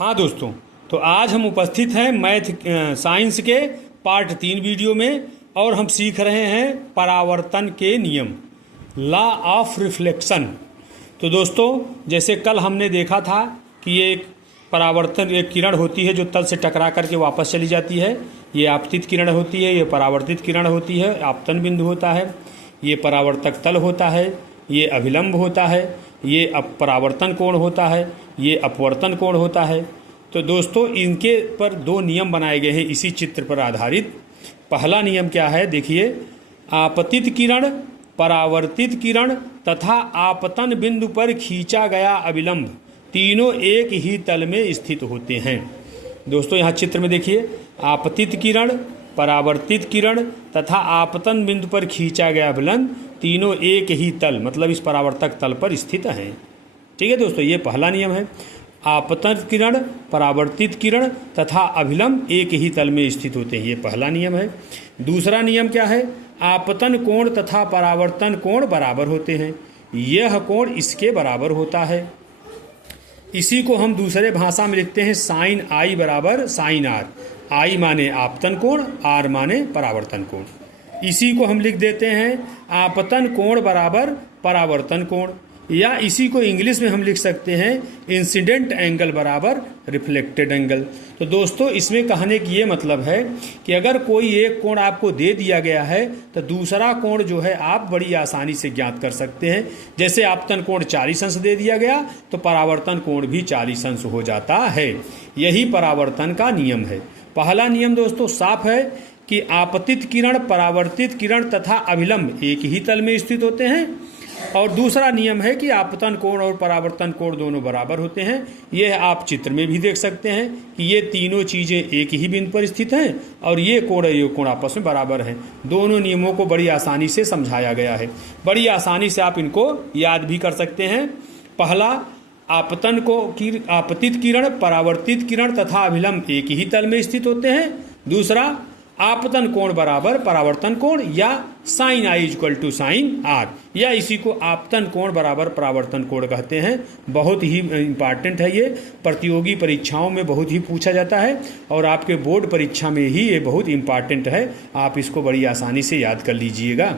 हाँ दोस्तों, तो आज हम उपस्थित हैं मैथ साइंस के पार्ट 3 वीडियो में और हम सीख रहे हैं परावर्तन के नियम, लॉ ऑफ रिफ्लेक्शन। तो दोस्तों, जैसे कल हमने देखा था कि ये एक परावर्तन एक किरण होती है जो तल से टकरा करके वापस चली जाती है। ये आपतित किरण होती है, ये परावर्तित किरण होती है, आपतन बिंदु होता है, ये परावर्तक तल होता है, ये अभिलंब होता है, ये परावर्तन कोण होता है, ये अपवर्तन कोण होता है। तो दोस्तों, इनके पर 2 नियम बनाए गए हैं इसी चित्र पर आधारित। पहला नियम क्या है, देखिए, आपतित किरण, परावर्तित किरण तथा आपतन बिंदु पर खींचा गया अभिलंब तीनों एक ही तल में स्थित होते हैं। दोस्तों, यहाँ चित्र में देखिए, आपतित किरण, परावर्तित किरण तथा आपतन बिंदु पर खींचा गया अभिलंब तीनों एक ही तल, मतलब इस परावर्तक तल पर स्थित हैं। ठीक है दोस्तों, ये पहला नियम है। आपतन किरण, परावर्तित किरण तथा अभिलंब एक ही तल में स्थित होते हैं, ये पहला नियम है। दूसरा नियम क्या है, आपतन कोण तथा परावर्तन कोण बराबर होते हैं, यह कोण इसके बराबर होता है। इसी को हम दूसरे भाषा में लिखते हैं साइन आई बराबर साइन आर। आई माने आपतन कोण, आर माने परावर्तन कोण। इसी को हम लिख देते हैं आपतन कोण बराबर परावर्तन कोण, या इसी को इंग्लिश में हम लिख सकते हैं इंसिडेंट एंगल बराबर रिफ्लेक्टेड एंगल। तो दोस्तों, इसमें कहने की ये मतलब है कि अगर कोई एक कोण आपको दे दिया गया है तो दूसरा कोण जो है आप बड़ी आसानी से ज्ञात कर सकते हैं। जैसे आपतन कोण 40 अंश दे दिया गया तो परावर्तन कोण भी 40 अंश हो जाता है। यही परावर्तन का नियम है। पहला नियम दोस्तों साफ है कि आपतित किरण, परावर्तित किरण तथा अभिलंब एक ही तल में स्थित होते हैं, और दूसरा नियम है कि आपतन कोण और परावर्तन कोण दोनों बराबर होते हैं। यह आप चित्र में भी देख सकते हैं कि ये तीनों चीज़ें एक ही बिंदु पर स्थित हैं और ये कोण आपस में बराबर हैं। दोनों नियमों को बड़ी आसानी से समझाया गया है, बड़ी आसानी से आप इनको याद भी कर सकते हैं। पहला, आपतित किरण, परावर्तित किरण तथा अभिलंब एक ही तल में स्थित होते हैं। दूसरा, आपतन कोण बराबर परावर्तन कोण, या sine I equal to sine R, या इसी को आपतन कोण बराबर परावर्तन कोण कहते हैं। बहुत ही इंपॉर्टेंट है, ये प्रतियोगी परीक्षाओं में बहुत ही पूछा जाता है और आपके बोर्ड परीक्षा में ही ये बहुत इंपॉर्टेंट है। आप इसको बड़ी आसानी से याद कर लीजिएगा।